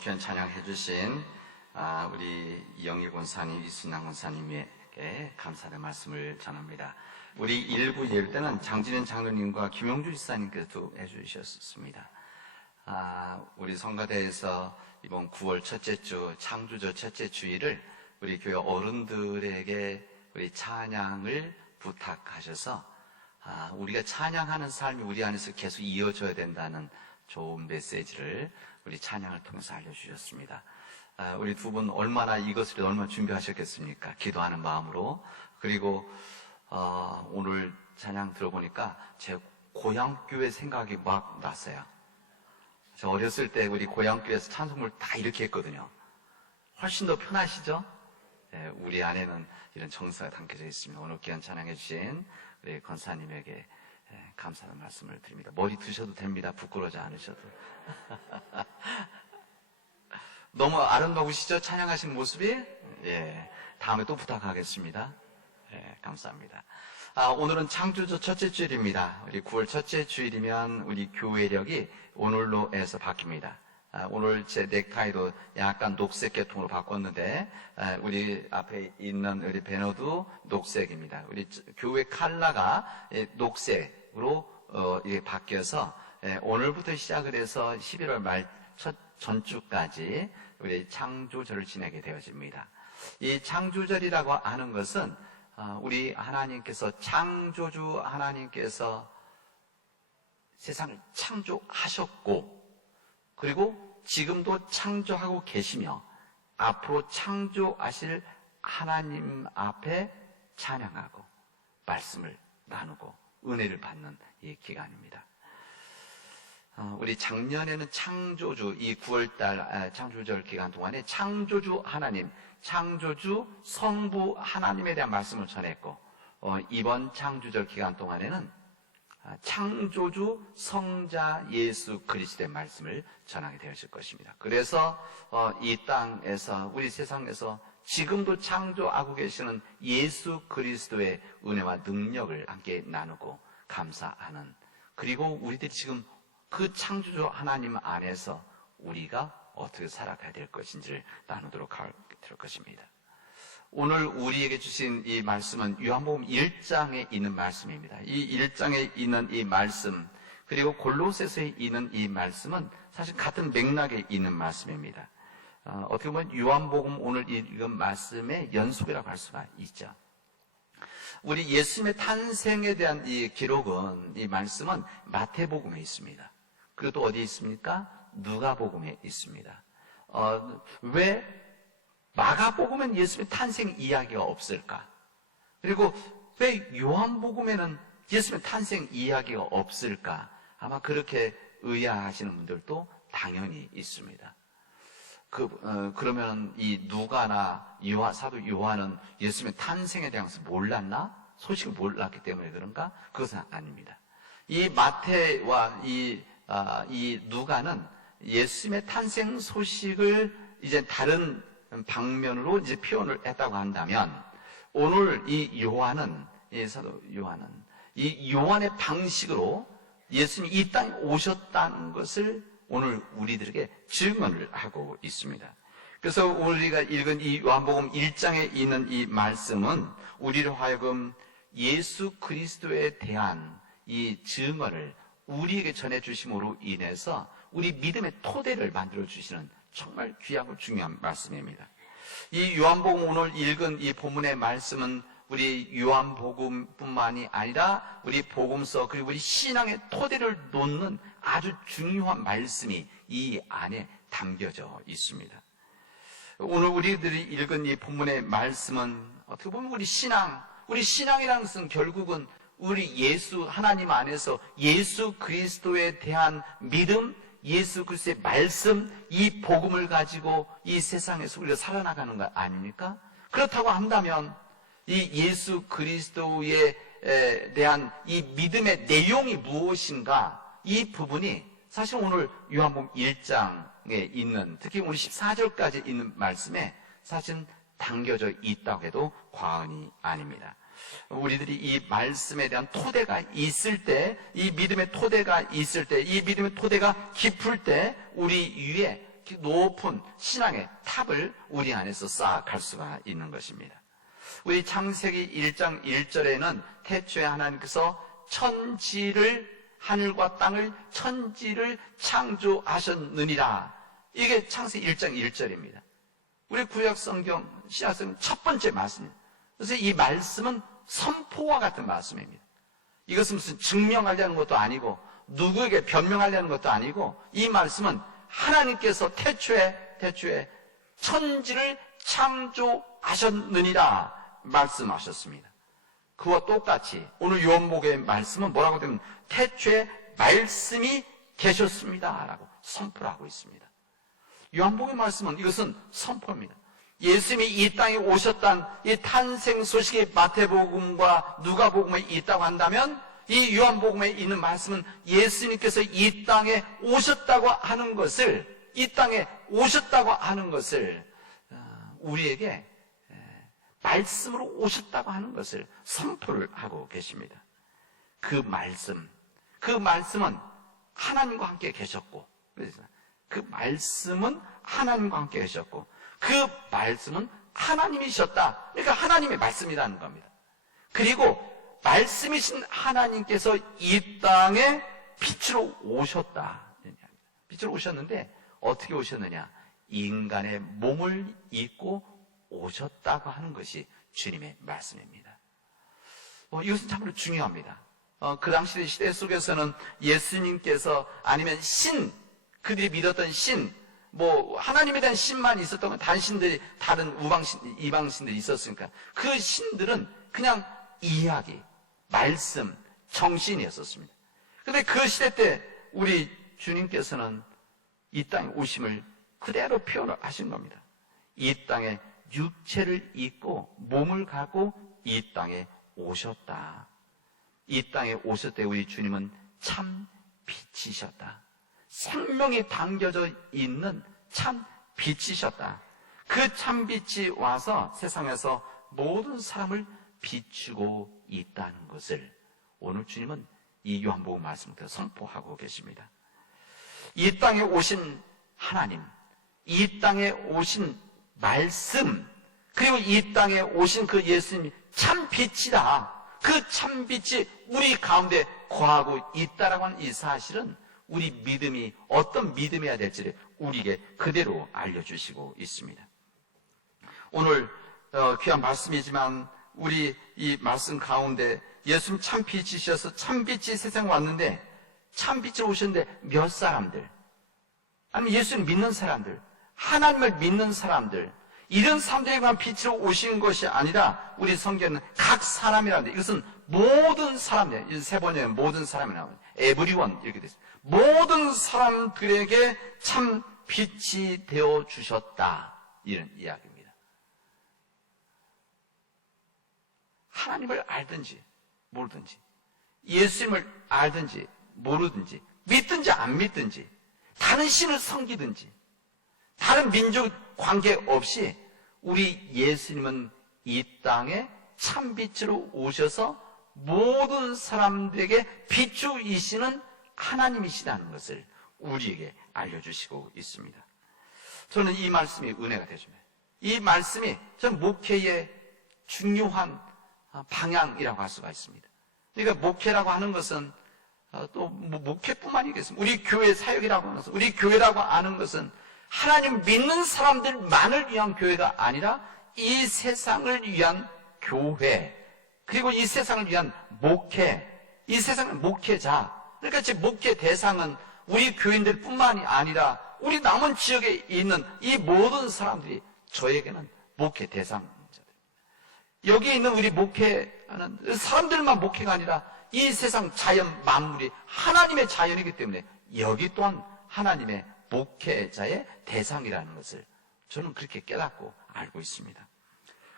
귀한 찬양해 주신 우리 이영일 권사님, 이순남 권사님에게 감사의 말씀을 전합니다. 우리 1부 예배 때는 장진현 장로님과 김용주 집사님께서도 해주셨습니다. 우리 성가대에서 이번 9월 첫째 주, 창조절 첫째 주일을 우리 교회 어른들에게 우리 찬양을 부탁하셔서 우리가 찬양하는 삶이 우리 안에서 계속 이어져야 된다는 좋은 메시지를 우리 찬양을 통해서 알려주셨습니다. 우리 두 분 얼마나 이것을 얼마나 준비하셨겠습니까? 기도하는 마음으로. 그리고 오늘 찬양 들어보니까 제 고향교회 생각이 막 났어요. 저 어렸을 때 우리 고향교회에서 찬송을 다 이렇게 했거든요. 훨씬 더 편하시죠? 네, 우리 안에는 이런 정서가 담겨져 있습니다. 오늘 귀한 찬양해 주신 우리 권사님에게 감사의 말씀을 드립니다. 머리 드셔도 됩니다. 부끄러워하지 않으셔도. 너무 아름다우시죠? 찬양하시는 모습이? 예, 다음에 또 부탁하겠습니다. 예, 감사합니다. 오늘은 창조주 첫째 주일입니다. 우리 9월 첫째 주일이면 우리 교회력이 오늘로 해서 바뀝니다. 오늘 제 넥타이도 약간 녹색 계통으로 바꿨는데 우리 앞에 있는 우리 배너도 녹색입니다. 우리 교회 컬러가 녹색으로 바뀌어서 오늘부터 시작을 해서 11월 말 첫 전주까지 우리 창조절을 지내게 되어집니다. 이 창조절이라고 하는 것은 우리 하나님께서 창조주 하나님께서 세상을 창조하셨고 그리고 지금도 창조하고 계시며 앞으로 창조하실 하나님 앞에 찬양하고 말씀을 나누고 은혜를 받는 이 기간입니다. 우리 작년에는 창조주, 이 9월달 창조절 기간 동안에 창조주 하나님, 창조주 성부 하나님에 대한 말씀을 전했고 이번 창조절 기간 동안에는 창조주 성자 예수 그리스도의 말씀을 전하게 되었을 것입니다. 그래서 이 땅에서 우리 세상에서 지금도 창조하고 계시는 예수 그리스도의 은혜와 능력을 함께 나누고 감사하는, 그리고 우리들이 지금 그 창조주 하나님 안에서 우리가 어떻게 살아가야 될 것인지를 나누도록 할 것입니다. 오늘 우리에게 주신 이 말씀은 요한복음 1장에 있는 말씀입니다. 이 1장에 있는 이 말씀, 그리고 골로새서에 있는 이 말씀은 사실 같은 맥락에 있는 말씀입니다. 어떻게 보면 요한복음 오늘 읽은 말씀의 연속이라고 할 수가 있죠. 우리 예수님의 탄생에 대한 이 기록은, 이 말씀은 마태복음에 있습니다. 그리고 또 어디에 있습니까? 누가복음에 있습니다. 왜 마가복음엔 예수님의 탄생 이야기가 없을까? 그리고 왜 요한복음에는 예수님의 탄생 이야기가 없을까? 아마 그렇게 의아하시는 분들도 당연히 있습니다. 그러면 이 누가나 사도 요한은 예수님의 탄생에 대해서 몰랐나? 소식을 몰랐기 때문에 그런가? 그것은 아닙니다. 이 마태와 이 누가는 예수님의 탄생 소식을 이제 다른 방면으로 이제 표현을 했다고 한다면, 오늘 이 사도 요한은 이 요한의 방식으로 예수님이 이 땅에 오셨다는 것을 오늘 우리들에게 증언을 하고 있습니다. 그래서 우리가 읽은 이 요한복음 1장에 있는 이 말씀은 우리로 하여금 예수 그리스도에 대한 이 증언을 우리에게 전해주심으로 인해서 우리 믿음의 토대를 만들어주시는 정말 귀하고 중요한 말씀입니다. 이 요한복음 오늘 읽은 이 본문의 말씀은 우리 요한복음뿐만이 아니라 우리 복음서 그리고 우리 신앙의 토대를 놓는 아주 중요한 말씀이 이 안에 담겨져 있습니다. 오늘 우리들이 읽은 이 본문의 말씀은 어떻게 보면 우리 신앙이라는 것은 결국은 우리 하나님 안에서 예수 그리스도에 대한 믿음, 예수 그리스도의 말씀, 이 복음을 가지고 이 세상에서 우리가 살아나가는 거 아닙니까? 그렇다고 한다면 이 예수 그리스도에 대한 이 믿음의 내용이 무엇인가, 이 부분이 사실 오늘 요한복음 1장에 있는, 특히 우리 14절까지 있는 말씀에 사실 담겨져 있다고 해도 과언이 아닙니다. 우리들이 이 말씀에 대한 토대가 있을 때, 이 믿음의 토대가 있을 때, 이 믿음의 토대가 깊을 때 우리 위에 높은 신앙의 탑을 우리 안에서 쌓아갈 수가 있는 것입니다. 우리 창세기 1장 1절에는 태초에 하나님께서 하늘과 땅을 천지를 창조하셨느니라. 이게 창세기 1장 1절입니다. 우리 구약 성경, 신약 성경 첫 번째 말씀입니다. 그래서 이 말씀은 선포와 같은 말씀입니다. 이것은 무슨 증명하려는 것도 아니고 누구에게 변명하려는 것도 아니고 이 말씀은 하나님께서 태초에 천지를 창조하셨느니라 말씀하셨습니다. 그와 똑같이 오늘 요한복음의 말씀은 뭐라고 되면 태초에 말씀이 계셨습니다 라고 선포를 하고 있습니다. 요한복음의 말씀은 이것은 선포입니다. 예수님이 이 땅에 오셨다는 이 탄생 소식이 마태복음과 누가복음에 있다고 한다면 이 요한복음에 있는 말씀은 예수님께서 이 땅에 오셨다고 하는 것을 우리에게 말씀으로 오셨다고 하는 것을 선포를 하고 계십니다. 그 말씀은 하나님과 함께 계셨고, 그 말씀은 하나님과 함께 계셨고, 그 말씀은 하나님이셨다. 그러니까 하나님의 말씀이라는 겁니다. 그리고 말씀이신 하나님께서 이 땅에 빛으로 오셨다. 빛으로 오셨는데 어떻게 오셨느냐? 인간의 몸을 입고 오셨다고 하는 것이 주님의 말씀입니다. 이것은 참으로 중요합니다. 그 당시 시대 속에서는 예수님께서 아니면 그들이 믿었던 하나님에 대한 신만 있었던 건 다른 이방신들이 있었으니까 그 신들은 그냥 이야기, 말씀, 정신이었었습니다. 그런데 그 시대 때 우리 주님께서는 이 땅에 오심을 그대로 표현을 하신 겁니다. 이 땅에 육체를 입고 몸을 가고 이 땅에 오셨다. 이 땅에 오실 때 우리 주님은 참 빛이셨다. 생명이 담겨져 있는 참 빛이셨다. 그 참 빛이 와서 세상에서 모든 사람을 비추고 있다는 것을 오늘 주님은 이 요한복음 말씀을 통해 선포하고 계십니다. 이 땅에 오신 하나님, 이 땅에 오신 말씀, 그리고 이 땅에 오신 그 예수님이 참 빛이다. 그 참 빛이 우리 가운데 거하고 있다라고 하는 이 사실은 우리 믿음이 어떤 믿음이어야 될지를 우리에게 그대로 알려주시고 있습니다. 오늘 귀한 말씀이지만 우리 이 말씀 가운데 예수님 참 빛이셔서 참 빛이 세상에 왔는데 참 빛으로 오셨는데 몇 사람들, 아니면 예수님 믿는 사람들, 하나님을 믿는 사람들, 이런 사람들에게만 빛으로 오신 것이 아니라 우리 성경에는 각 사람이라는데 이것은 모든 사람들, 세 번째 모든 사람이 나옵니다. everyone 이렇게 됐습니다. 모든 사람들에게 참 빛이 되어 주셨다, 이런 이야기입니다. 하나님을 알든지 모르든지, 예수님을 알든지 모르든지, 믿든지 안 믿든지, 다른 신을 섬기든지, 다른 민족 관계없이 우리 예수님은 이 땅에 참빛으로 오셔서 모든 사람들에게 비추이시는 하나님이시라는 것을 우리에게 알려주시고 있습니다. 저는 이 말씀이 은혜가 되십니다. 이 말씀이 전 목회의 중요한 방향이라고 할 수가 있습니다. 그러니까 목회라고 하는 것은 또 목회뿐만이겠습니다. 우리 교회 사역이라고 하는 것은, 우리 교회라고 하는 것은 하나님 믿는 사람들만을 위한 교회가 아니라 이 세상을 위한 교회, 그리고 이 세상을 위한 목회, 이 세상의 목회자, 그러니까 제 목회 대상은 우리 교인들 뿐만이 아니라 우리 남은 지역에 있는 이 모든 사람들이 저에게는 목회 대상자들. 여기 있는 우리 목회하는 사람들만 목회가 아니라 이 세상 자연 만물이 하나님의 자연이기 때문에 여기 또한 하나님의 목회자의 대상이라는 것을 저는 그렇게 깨닫고 알고 있습니다.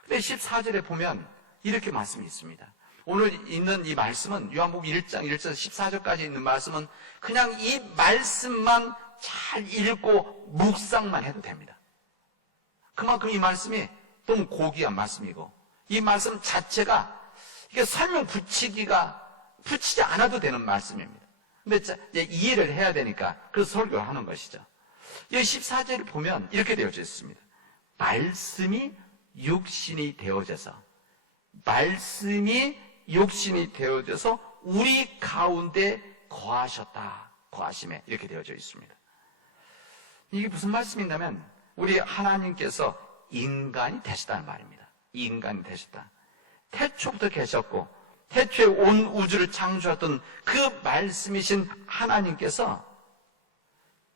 근데 14절에 보면 이렇게 말씀이 있습니다. 오늘 있는 이 말씀은 요한복음 1장 1절 14절까지 있는 말씀은 그냥 이 말씀만 잘 읽고 묵상만 해도 됩니다. 그만큼 이 말씀이 너무 고귀한 말씀이고 이 말씀 자체가 이게 설명 붙이지 않아도 되는 말씀입니다. 근데 이제 이해를 해야 되니까 그래서 설교를 하는 것이죠. 이 14절을 보면 이렇게 되어져 있습니다. 말씀이 육신이 되어져서, 말씀이 육신이 되어져서 우리 가운데 거하셨다. 거하심에 이렇게 되어져 있습니다. 이게 무슨 말씀이냐면 우리 하나님께서 인간이 되셨다는 말입니다. 인간이 되셨다. 태초부터 계셨고 태초에 온 우주를 창조했던 그 말씀이신 하나님께서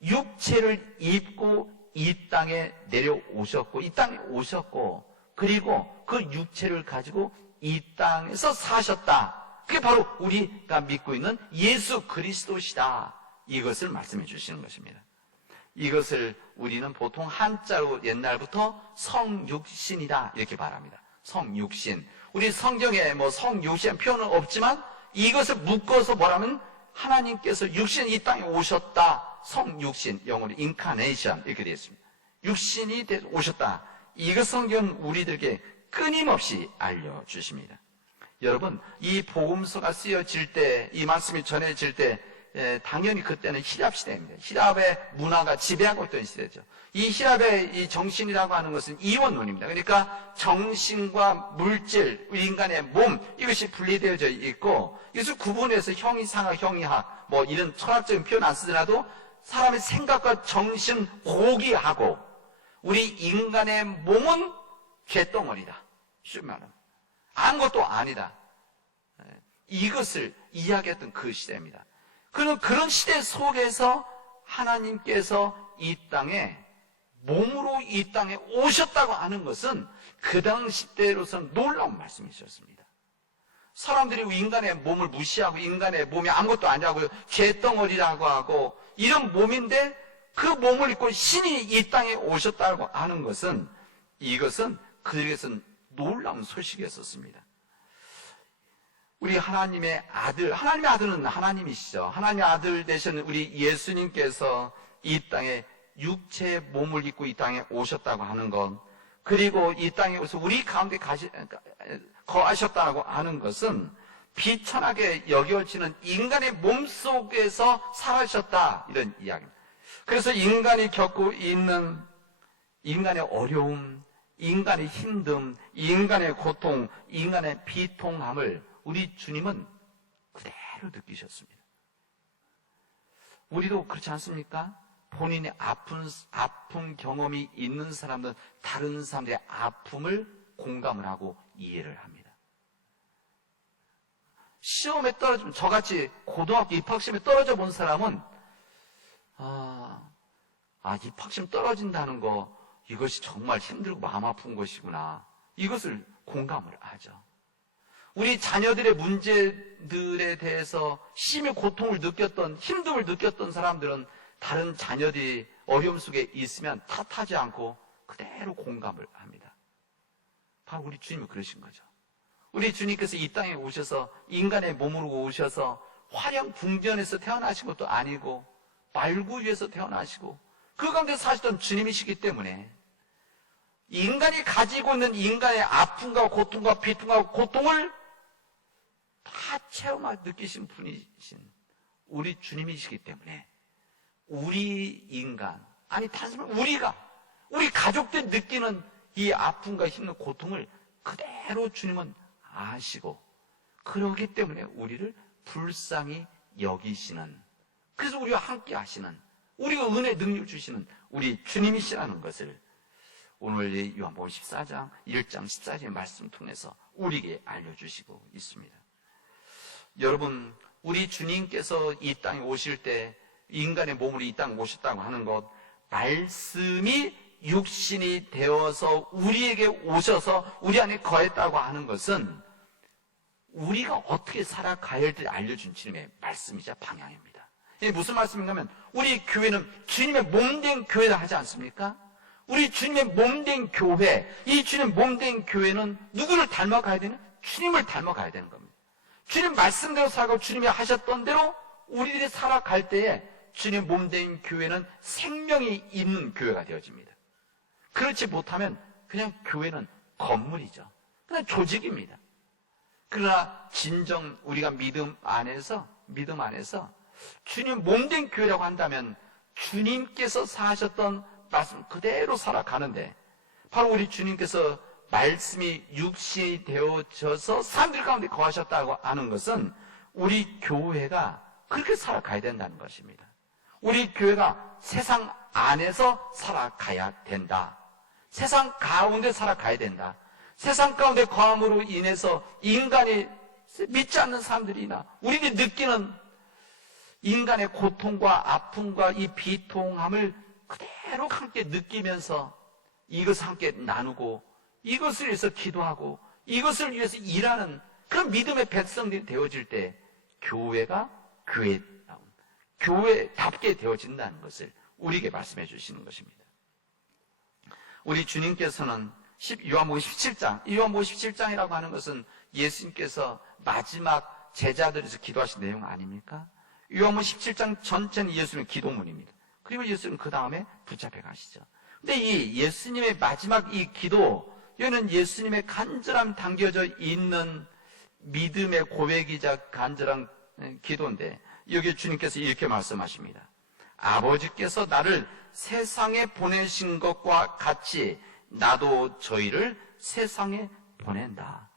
육체를 입고 이 땅에 내려오셨고 이 땅에 오셨고 그리고 그 육체를 가지고 이 땅에서 사셨다. 그게 바로 우리가 믿고 있는 예수 그리스도시다. 이것을 말씀해 주시는 것입니다. 이것을 우리는 보통 한자로 옛날부터 성육신이다 이렇게 말합니다. 성육신. 우리 성경에 성육신 표현은 없지만 이것을 묶어서 뭐라면 하나님께서 육신 이 땅에 오셨다. 성육신, 영어로 incarnation 이렇게 되어 있습니다. 육신이 오셨다. 이것 성경은 우리들에게 끊임없이 알려주십니다. 여러분, 이 복음서가 쓰여질 때, 이 말씀이 전해질 때 당연히 그때는 히랍 시대입니다. 히랍의 문화가 지배하고 있던 시대죠. 이 히랍의 이 정신이라고 하는 것은 이원론입니다. 그러니까 정신과 물질, 인간의 몸 이것이 분리되어져 있고 이것을 구분해서 형이상학, 형이학 이런 철학적인 표현 안 쓰더라도 사람의 생각과 정신 고기하고 우리 인간의 몸은 개덩어리다. 쉬운 말은 아무것도 아니다. 이것을 이야기했던 그 시대입니다. 그런 시대 속에서 하나님께서 이 땅에 몸으로 이 땅에 오셨다고 하는 것은 그 당시 때로서는 놀라운 말씀이셨습니다. 사람들이 인간의 몸을 무시하고 인간의 몸이 아무것도 아니라고 개덩어리라고 하고 이런 몸인데 그 몸을 입고 신이 이 땅에 오셨다고 하는 것은 이것은 그들에게서는 놀라운 소식이었었습니다. 우리 하나님의 아들은 하나님이시죠. 하나님의 아들 되신 우리 예수님께서 이 땅에 육체의 몸을 입고 이 땅에 오셨다고 하는 것, 그리고 이 땅에 오셔서 우리 가운데 거하셨다고 하는 것은 비천하게 여겨지는 인간의 몸 속에서 살아셨다 이런 이야기입니다. 그래서 인간이 겪고 있는 인간의 어려움, 인간의 힘듦, 인간의 고통, 인간의 비통함을 우리 주님은 그대로 느끼셨습니다. 우리도 그렇지 않습니까? 본인의 아픈 경험이 있는 사람들은 다른 사람들의 아픔을 공감을 하고 이해를 합니다. 시험에 떨어지면 저같이 고등학교 입학시험에 떨어져 본 사람은 입학시험 떨어진다는 거 이것이 정말 힘들고 마음 아픈 것이구나. 이것을 공감을 하죠. 우리 자녀들의 문제들에 대해서 심히 고통을 느꼈던, 힘듦을 느꼈던 사람들은 다른 자녀들이 어려움 속에 있으면 탓하지 않고 그대로 공감을 합니다. 바로 우리 주님은 그러신 거죠. 우리 주님께서 이 땅에 오셔서 인간의 몸으로 오셔서 화려한 궁전에서 태어나신 것도 아니고 말구유에서 태어나시고 그 가운데 사시던 주님이시기 때문에 인간이 가지고 있는 인간의 아픔과 고통과 비통과 고통을 다 체험하고 느끼신 분이신 우리 주님이시기 때문에 우리 인간, 단순히 우리 가족들이 느끼는 이 아픔과 힘든 고통을 그대로 주님은 아시고 그러기 때문에 우리를 불쌍히 여기시는, 그래서 우리와 함께 하시는, 우리가 은혜 능력을 주시는 우리 주님이시라는 것을 오늘 요한복음 14장 1장 14절의 말씀 통해서 우리에게 알려주시고 있습니다. 여러분, 우리 주님께서 이 땅에 오실 때 인간의 몸으로 이 땅에 오셨다고 하는 것, 말씀이 육신이 되어서 우리에게 오셔서 우리 안에 거했다고 하는 것은 우리가 어떻게 살아가야 할지 알려준 주님의 말씀이자 방향입니다. 이게 무슨 말씀인가 하면 우리 교회는 주님의 몸된 교회라 하지 않습니까? 우리 주님의 몸된 교회, 이 주님의 몸된 교회는 누구를 닮아가야 되는? 주님을 닮아가야 되는 겁니다. 주님 말씀대로 살고 주님이 하셨던 대로 우리들이 살아갈 때에 주님 몸된 교회는 생명이 있는 교회가 되어집니다. 그렇지 못하면 그냥 교회는 건물이죠. 그냥 조직입니다. 그러나 진정 우리가 믿음 안에서 주님 몸된 교회라고 한다면 주님께서 사셨던 말씀 그대로 살아가는데, 바로 우리 주님께서 말씀이 육신이 되어져서 사람들 가운데 거하셨다고 하는 것은 우리 교회가 그렇게 살아가야 된다는 것입니다. 우리 교회가 세상 안에서 살아가야 된다. 세상 가운데 살아가야 된다. 세상 가운데 거함으로 인해서 인간이 믿지 않는 사람들이나 우리들이 느끼는 인간의 고통과 아픔과 이 비통함을 그대로 함께 느끼면서 이것을 함께 나누고 이것을 위해서 기도하고 이것을 위해서 일하는 그런 믿음의 백성들이 되어질 때 교회가 교회답게 되어진다는 것을 우리에게 말씀해 주시는 것입니다. 우리 주님께서는 요한복음 17장, 요한복음 17장이라고 하는 것은 예수님께서 마지막 제자들에서 기도하신 내용 아닙니까? 요한복음 17장 전체는 예수님의 기도문입니다. 그리고 예수님은 그 다음에 붙잡혀 가시죠. 근데 이 예수님의 마지막 이 기도, 이거는 예수님의 간절함 담겨져 있는 믿음의 고백이자 간절한 기도인데, 여기 주님께서 이렇게 말씀하십니다. 아버지께서 나를 세상에 보내신 것과 같이 나도 저희를 세상에 보낸다.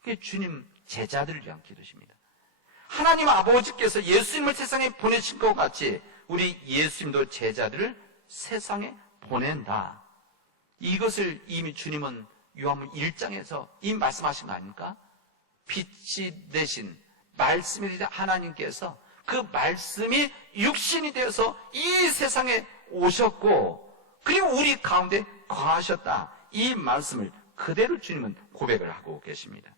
그게 주님 제자들을 위한 기도십니다. 하나님 아버지께서 예수님을 세상에 보내신 것 같이 우리 예수님도 제자들을 세상에 보낸다. 이것을 이미 주님은 요한복음 1장에서 이미 말씀하신 거 아닙니까? 빛이 되신 말씀이 되신 하나님께서 그 말씀이 육신이 되어서 이 세상에 오셨고 그리고 우리 가운데 거하셨다. 이 말씀을 그대로 주님은 고백을 하고 계십니다.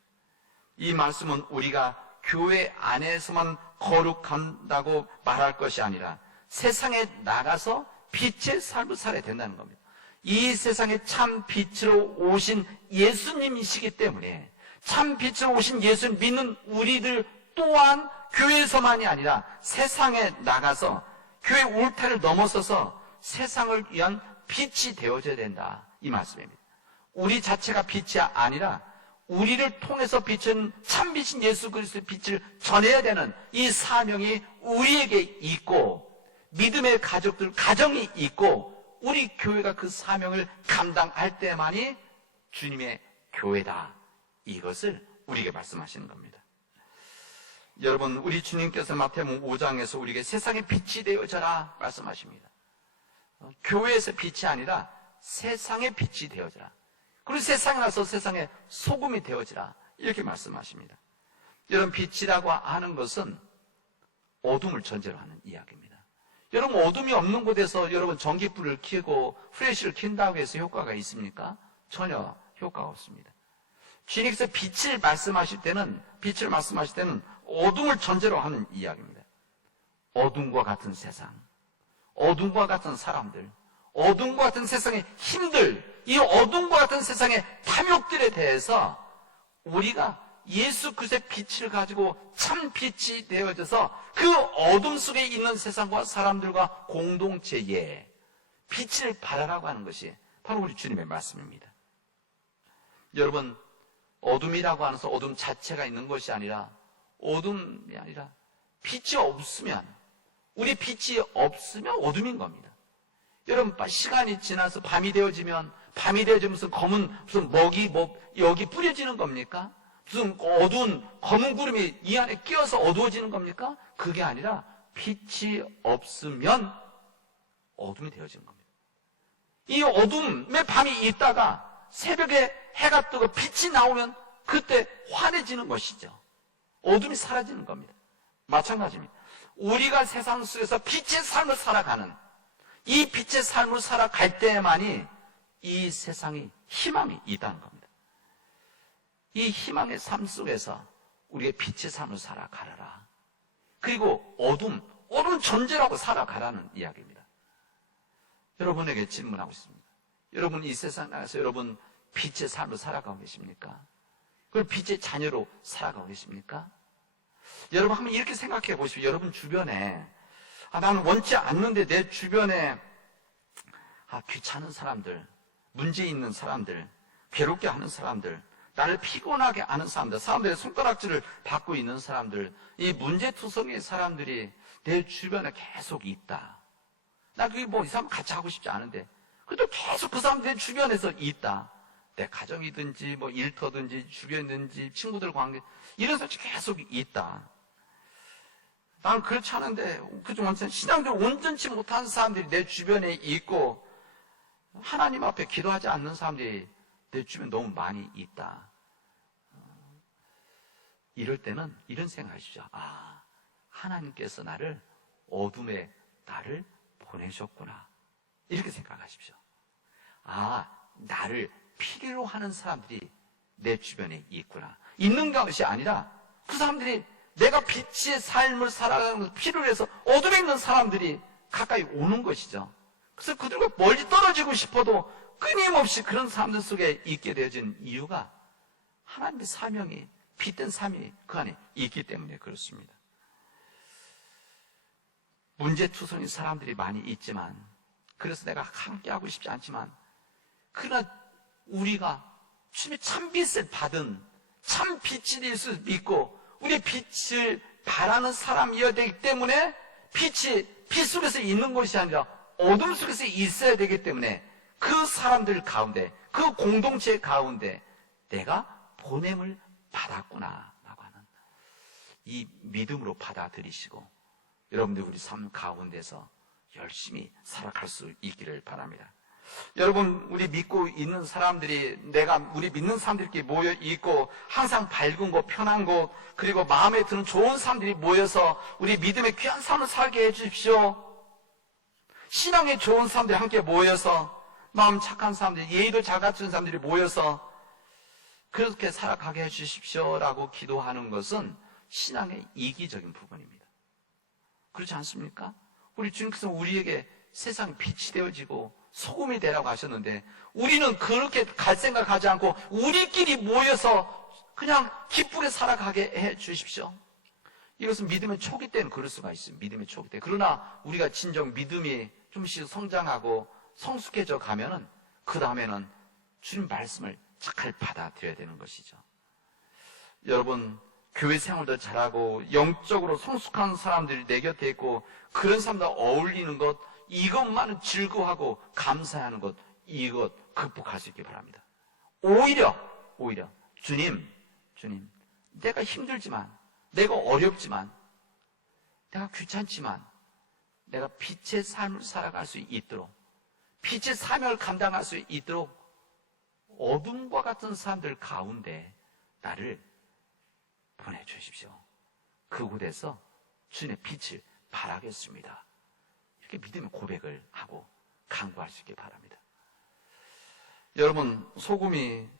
이 말씀은 우리가 교회 안에서만 거룩한다고 말할 것이 아니라 세상에 나가서 빛의 삶을 살아야 된다는 겁니다. 이 세상에 참 빛으로 오신 예수님이시기 때문에 참 빛으로 오신 예수를 믿는 우리들 또한 교회에서만이 아니라 세상에 나가서 교회 울타리를 넘어서서 세상을 위한 빛이 되어져야 된다. 이 말씀입니다. 우리 자체가 빛이 아니라 우리를 통해서 빛은 참빛인 예수 그리스도의 빛을 전해야 되는 이 사명이 우리에게 있고 믿음의 가족들, 가정이 있고 우리 교회가 그 사명을 감당할 때만이 주님의 교회다. 이것을 우리에게 말씀하시는 겁니다. 여러분, 우리 주님께서 마태복음 5장에서 우리에게 세상의 빛이 되어져라 말씀하십니다. 교회에서 빛이 아니라 세상의 빛이 되어져라. 그리고 세상에 나서 세상의 소금이 되어지라. 이렇게 말씀하십니다. 여러분, 빛이라고 하는 것은 어둠을 전제로 하는 이야기입니다. 여러분, 어둠이 없는 곳에서 여러분 전기불을 켜고 프레시를 켠다고 해서 효과가 있습니까? 전혀 효과가 없습니다. 주님께서 빛을 말씀하실 때는 어둠을 전제로 하는 이야기입니다. 어둠과 같은 세상, 어둠과 같은 사람들, 어둠과 같은 세상의 힘들, 이 어둠과 같은 세상의 탐욕들에 대해서 우리가 예수 그리스도의 빛을 가지고 참 빛이 되어져서 그 어둠 속에 있는 세상과 사람들과 공동체에 빛을 발하라고 하는 것이 바로 우리 주님의 말씀입니다. 여러분, 어둠이라고 하는 것은 어둠 자체가 있는 것이 아니라 어둠이 아니라 빛이 없으면, 우리 빛이 없으면 어둠인 겁니다. 여러분, 시간이 지나서 밤이 되어지면 무슨 검은 무슨 먹이 여기 뿌려지는 겁니까? 무슨 어두운 검은 구름이 이 안에 끼어서 어두워지는 겁니까? 그게 아니라 빛이 없으면 어둠이 되어지는 겁니다. 이 어둠의 밤이 있다가 새벽에 해가 뜨고 빛이 나오면 그때 환해지는 것이죠. 어둠이 사라지는 겁니다. 마찬가지입니다. 우리가 세상 속에서 빛의 삶을 살아가는, 이 빛의 삶을 살아갈 때만이 이 세상에 희망이 있다는 겁니다. 이 희망의 삶 속에서 우리의 빛의 삶을 살아가라. 그리고 어둠 존재라고 살아가라는 이야기입니다. 여러분에게 질문하고 있습니다. 여러분, 이 세상 안에서 여러분 빛의 삶을 살아가고 계십니까? 그걸 빛의 자녀로 살아가고 계십니까? 여러분, 한번 이렇게 생각해 보십시오. 여러분 주변에 나는 원치 않는데 내 주변에 귀찮은 사람들, 문제 있는 사람들, 괴롭게 하는 사람들, 나를 피곤하게 하는 사람들, 사람들의 손가락질을 받고 있는 사람들, 이 문제투성이의 사람들이 내 주변에 계속 있다. 나 그게 뭐 이 사람 같이 하고 싶지 않은데. 그래도 계속 그 사람들 주변에서 있다. 내 가정이든지 뭐 일터든지 주변이든지 친구들 관계 이런 사람이 계속 있다. 나는 그렇지 않은데 그중 완전 신앙적으로 온전치 못한 사람들이 내 주변에 있고 하나님 앞에 기도하지 않는 사람들이 내 주변에 너무 많이 있다. 이럴 때는 이런 생각하십시오. 아, 하나님께서 나를 어둠에 나를 보내셨구나. 이렇게 생각하십시오. 아, 나를 필요로 하는 사람들이 내 주변에 있구나. 있는 것이 아니라 그 사람들이 내가 빛의 삶을 살아가는 것을 필요로 해서 어둠에 있는 사람들이 가까이 오는 것이죠. 그래서 그들과 멀리 떨어지고 싶어도 끊임없이 그런 사람들 속에 있게 되어진 이유가 하나님의 사명이, 빛된 사명이 그 안에 있기 때문에 그렇습니다. 문제투성인 사람들이 많이 있지만, 그래서 내가 함께하고 싶지 않지만, 그러나 우리가 주님의 참빛을 받은 참 빛이 될 수 믿고 우리의 빛을 바라는 사람이어야 되기 때문에 빛이 빛 속에서 있는 것이 아니라 어둠 속에서 있어야 되기 때문에 그 사람들 가운데, 그 공동체 가운데 내가 보냄을 받았구나 라고 하는 이 믿음으로 받아들이시고 여러분들 우리 삶 가운데서 열심히 살아갈 수 있기를 바랍니다. 여러분, 우리 믿고 있는 사람들이, 우리 믿는 사람들끼리 모여 있고, 항상 밝은 곳, 편한 곳, 그리고 마음에 드는 좋은 사람들이 모여서 우리 믿음의 귀한 삶을 살게 해주십시오. 신앙에 좋은 사람들이 함께 모여서, 마음 착한 사람들, 예의도 잘 갖춘 사람들이 모여서, 그렇게 살아가게 해주십시오. 라고 기도하는 것은 신앙의 이기적인 부분입니다. 그렇지 않습니까? 우리 주님께서 우리에게 세상이 빛이 되어지고, 소금이 되라고 하셨는데 우리는 그렇게 갈 생각하지 않고 우리끼리 모여서 그냥 기쁘게 살아가게 해 주십시오. 이것은 믿음의 초기 때는 그럴 수가 있습니다. 믿음의 초기 때. 그러나 우리가 진정 믿음이 좀씩 성장하고 성숙해져 가면은 그 다음에는 주님 말씀을 잘 받아들여야 되는 것이죠. 여러분, 교회 생활도 잘하고 영적으로 성숙한 사람들이 내 곁에 있고 그런 사람들 어울리는 것, 이것만은 즐거워하고 감사하는 것, 이것 극복할 수 있기 바랍니다. 오히려 주님, 내가 힘들지만, 내가 어렵지만, 내가 귀찮지만, 내가 빛의 삶을 살아갈 수 있도록, 빛의 사명을 감당할 수 있도록 어둠과 같은 사람들 가운데 나를 보내주십시오. 그곳에서 주님의 빛을 발하겠습니다. 이렇게 믿음의 고백을 하고 간구할 수 있기 바랍니다. 여러분, 소금은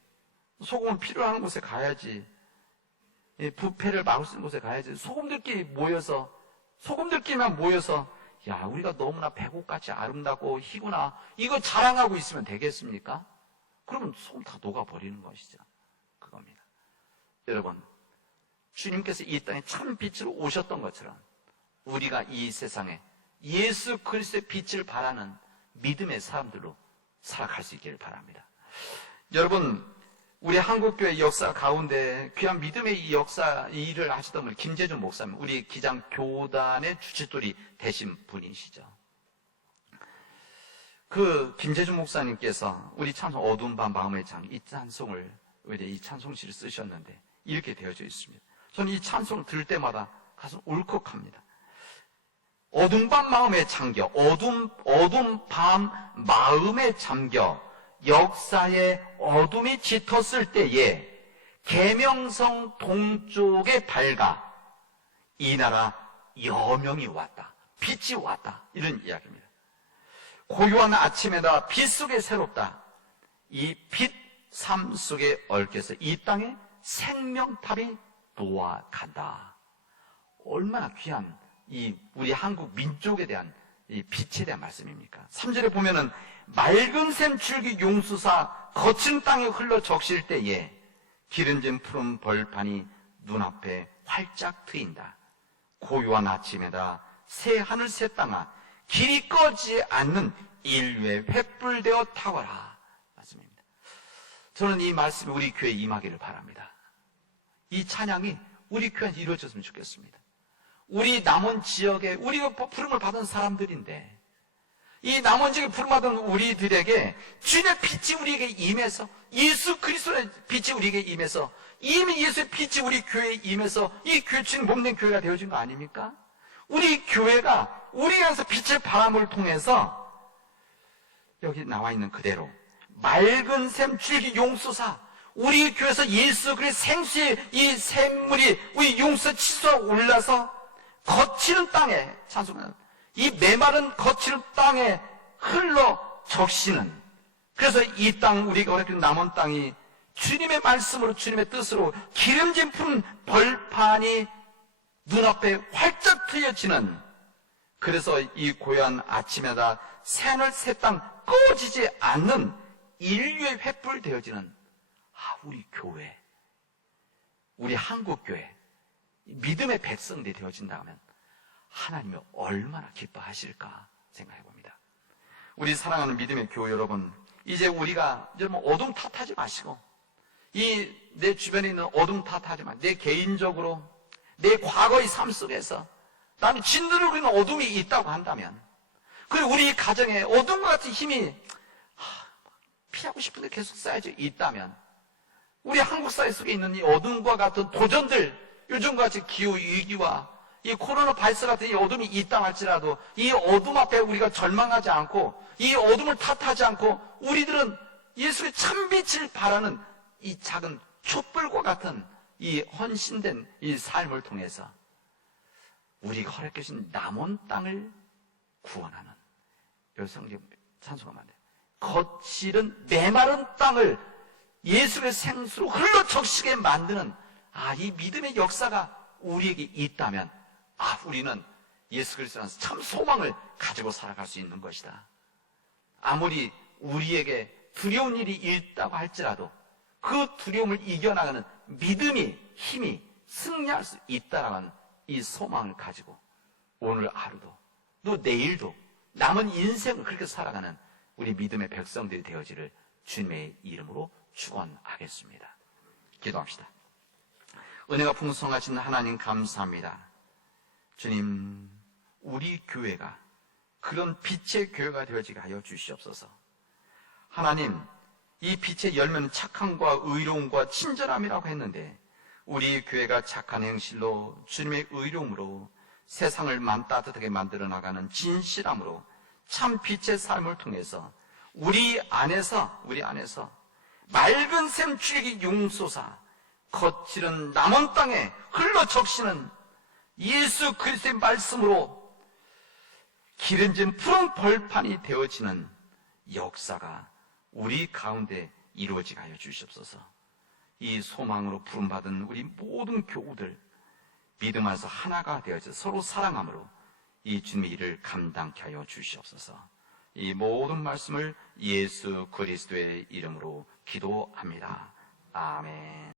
필요한 곳에 가야지, 부패를 막을 수 있는 곳에 가야지, 소금들끼리만 모여서 야, 우리가 너무나 배고같이 아름답고 희구나, 이거 자랑하고 있으면 되겠습니까? 그러면 소금 다 녹아버리는 것이죠. 그겁니다. 여러분, 주님께서 이 땅에 참 빛으로 오셨던 것처럼 우리가 이 세상에 예수 그리스도의 빛을 바라는 믿음의 사람들로 살아갈 수 있기를 바랍니다. 여러분, 우리 한국교회 역사 가운데 귀한 믿음의 이 역사, 이 일을 하시던 우리 김재준 목사님, 우리 기장 교단의 주칫돌이 되신 분이시죠. 그 김재준 목사님께서 우리 찬송 어두운 밤 마음의 장, 이 찬송을, 이 찬송시를 쓰셨는데 이렇게 되어져 있습니다. 저는 이 찬송을 들을 때마다 가슴 울컥합니다. 어둠 밤 마음에 잠겨, 어둠 밤 마음에 잠겨 역사의 어둠이 짙었을 때에 계명성 동쪽에 밝아 이 나라 여명이 왔다. 빛이 왔다. 이런 이야기입니다. 고요한 아침에다 빛 속에 새롭다. 이 빛 삶 속에 얽혀서 이 땅에 생명탑이 놓아간다. 얼마나 귀한 우리 한국 민족에 대한 이 빛에 대한 말씀입니까? 3절에 보면은 맑은 샘 줄기 용수사 거친 땅에 흘러 적실 때에 기름진 푸른 벌판이 눈앞에 활짝 트인다. 고요한 아침에다 새 하늘 새 땅아 길이 꺼지지 않는 인류의 횃불되어 타거라. 말씀입니다. 저는 이 말씀이 우리 교회에 임하기를 바랍니다. 이 찬양이 우리 교회에서 이루어졌으면 좋겠습니다. 우리 남은 지역에 우리가 부름을 받은 사람들인데 이 남원직에 부름받은 우리들에게 주님의 빛이 우리에게 임해서, 예수 그리스도의 빛이 우리에게 임해서, 이미 예수의 빛이 우리 교회에 임해서 이 교회 주님 몸된 교회가 되어진 거 아닙니까? 우리 교회가 우리 안에서 빛의 바람을 통해서 여기 나와 있는 그대로 맑은 샘 줄기 용수사, 우리 교회에서 예수 그리스도의 생수의 이 샘물이 우리 용수 치솟아 올라서 거치는 땅에, 찬송하는 이 메마른 거치는 땅에 흘러 적시는, 그래서 이 땅, 우리가 오늘 남은 땅이 주님의 말씀으로, 주님의 뜻으로 기름진 푸른 벌판이 눈앞에 활짝 트여지는, 그래서 이 고요한 아침에다 새하늘 새 땅 꺼지지 않는 인류의 횃불 되어지는 우리 교회, 우리 한국교회, 믿음의 백성들이 되어진다면 하나님이 얼마나 기뻐하실까 생각해 봅니다. 우리 사랑하는 믿음의 교회 여러분, 이제 우리가 이제 어둠 탓하지 마시고, 이 내 주변에 있는 어둠 탓하지 마시고, 내 개인적으로 내 과거의 삶 속에서 나는 진들을 그리는 어둠이 있다고 한다면, 그리고 우리 가정에 어둠과 같은 힘이 피하고 싶은데 계속 쌓여져 있다면, 우리 한국 사회 속에 있는 이 어둠과 같은 도전들, 요즘과 같이 기후위기와 이 코로나 바이러스 같은 이 어둠이 있다 할지라도 이 어둠 앞에 우리가 절망하지 않고 이 어둠을 탓하지 않고 우리들은 예수의 참빛을 바라는 이 작은 촛불과 같은 이 헌신된 이 삶을 통해서 우리가 허락해 주신 남은 땅을 구원하는, 여성님 찬송하면 안 돼요. 거칠은 메마른 땅을 예수의 생수로 흘러 적시게 만드는 이 믿음의 역사가 우리에게 있다면 우리는 예수 그리스도 안에서 참 소망을 가지고 살아갈 수 있는 것이다. 아무리 우리에게 두려운 일이 있다고 할지라도 그 두려움을 이겨나가는 믿음이, 힘이 승리할 수 있다라는 이 소망을 가지고 오늘 하루도 또 내일도 남은 인생을 그렇게 살아가는 우리 믿음의 백성들이 되어지를 주님의 이름으로 축원하겠습니다. 기도합시다. 은혜가 풍성하신 하나님 감사합니다. 주님, 우리 교회가 그런 빛의 교회가 되어지게 하여 주시옵소서. 하나님, 이 빛의 열매는 착함과 의로움과 친절함이라고 했는데 우리 교회가 착한 행실로 주님의 의로움으로 세상을 따뜻하게 만들어 나가는 진실함으로 참 빛의 삶을 통해서 우리 안에서 맑은 샘 줄기 용솟아 거칠은 남은 땅에 흘러 적시는 예수 그리스도의 말씀으로 기름진 푸른 벌판이 되어지는 역사가 우리 가운데 이루어지게 하여 주시옵소서. 이 소망으로 부름받은 우리 모든 교우들 믿음 안에서 하나가 되어져 서로 사랑함으로 이 주님의 일을 감당케 하여 주시옵소서. 이 모든 말씀을 예수 그리스도의 이름으로 기도합니다. 아멘.